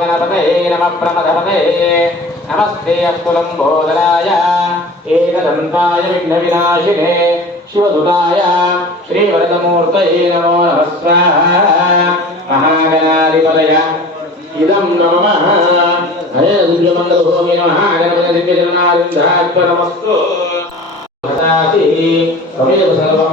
గణపతే నమ ప్రమదపతే నమస్తే అత్తులం బోధనాయ ఏకదంతాయ విఘ్న వినాశినే శివదుతాయ శ్రీవరదమూర్తయే నమో నమస్వ మహాగణాధిపతయ ఇదం నమ హరే దివ్యమంగళ భూమి నమ గణపతి దివ్యజనారింధాత్మనమస్తు సర్వం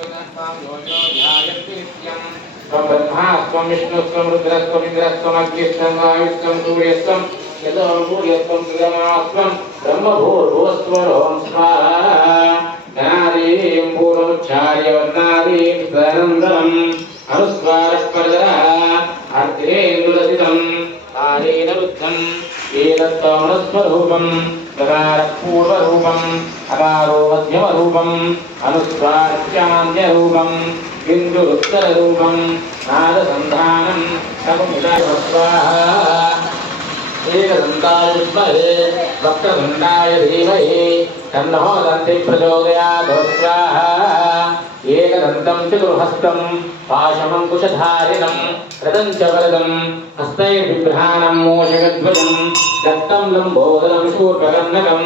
స్వం బ్రహ్మ స్వం విష్ణు స్వం రుద్ర స్వం ఇంద్ర స్వం అగ్నిస్వం వాయుస్వం సూర్యస్వం యథోభూయస్వం సుగమాస్వం బ్రహ్మభూర్భువస్వరోం స్వాహ నారీం పూర్వముచ్చార్య వర్ణారీం సనందనం అనుస్వారస్పద అర్ధేందులసితం ఆహేన రుద్ధం ఏదత్వమనస్వరూపం దదారపూర్వరూపం అకారో మధ్యమరూపం అనుస్వార్చాన్యరూపం బిందురుత్తరూపం నాదసంధానం సముద్ర స్వాహ ఏకదంతాయ విద్మహే వక్రతుండాయ ధీమహి తన్నో దంతి ప్రచోదయాదో స్వాహ ఏకదంతం చతుర్హస్తం పాశమంకుశధారిణం రథం చ వరదం హస్తైర్విభ్రాణం మోషగధ్వజం రక్తం లంబోదరం శూర్పగర్ణకం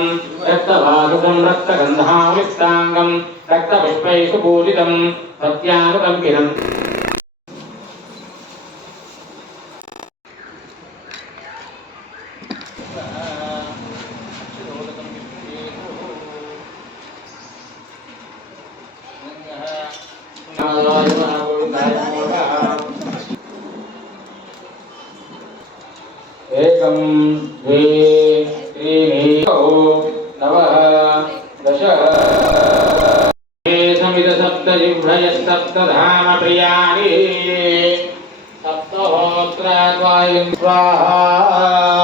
రక్తవాగుకం రక్తగంధామిస్తాంగం రక్తపుష్పైషు పూజితం ప్రత్యానుకంకిరం एकं द्वे त्रीणि नव दश समित सप्त जिह्वयः सप्तधाम प्रियाणि सप्तहोत्राद्वायुं स्वाहा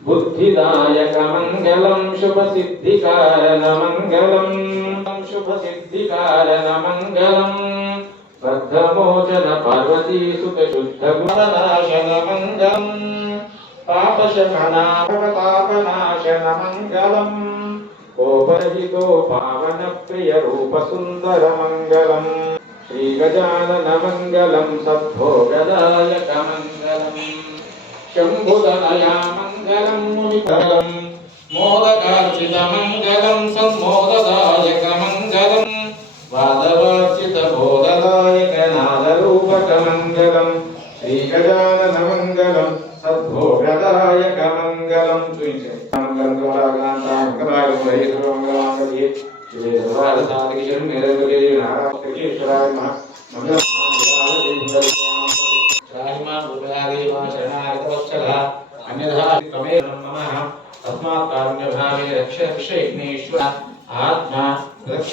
బుద్ధిదాయక మంగళం శుభ సిద్ధికారణ మంగళం శుభ సిద్ధికారణ మంగళం బద్ధమోచన పార్వతీ సుత శుద్ధ గుణనాశన మంగళం పాపశమనాపతాపనాశన మంగళం కోపరహితో పావన ప్రియ రూప సుందర మంగళం శ్రీ గజానన మంగళం సద్భోగదాయక మంగళం మోదకార్చిత మంగళం సన్మోదదాయక మంగళం వాదవార్చిత బోధదాయక నాదరూపక మంగళం శ్రీ గజానన మంగళం సద్భోగదాయక మంగళం చూపించండి మంగళం గౌరాగాంతాంగరాయ మహేశ్వరమంగళాంగళే శ్రీ సర్వారసాదికి శరణ్ నారాయణ నమః మంగళం రాహిమా భూపయాదేవా శరణాగతవత్సల అన్యథా త్వమే నమః తస్మాత్ కారుణ్యభావే రక్ష రక్షయజ్ఞేశ్వర ఆత్మ రక్ష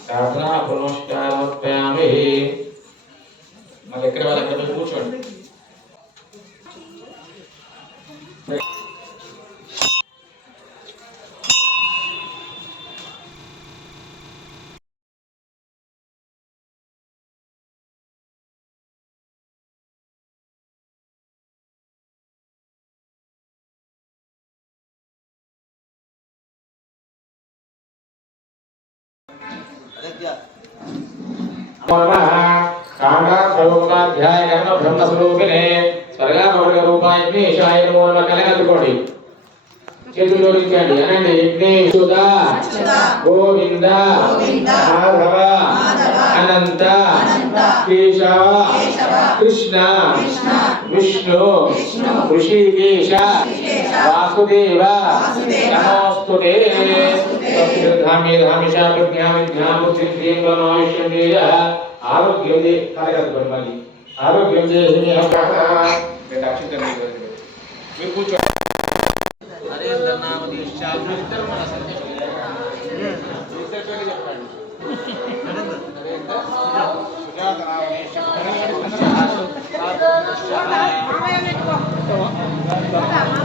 ప్రార్థనా ఎక్కడ వాళ్ళు కూర్చోండి. కాండాధ్యాయ కర్మ బ్రహ్మస్వరూపిణే. స్వర్గాపవర్గ రూపాయ కలగలుకోండి చేతులు జోడించండి అనండి విఘ్నేశుద గోవింద మాధవ అనంత కేశవ కృష్ణ విష్ణు ఋషికేశ వాసుదేవ నమోస్తుతే. ధామే ధామిషా ప్రజ్ఞామి ఆరోగ్యం దే కలగలుకోండి మళ్ళీ ఆరోగ్యం అక్షింతలు మీరు కూర్చోండి. 老板吗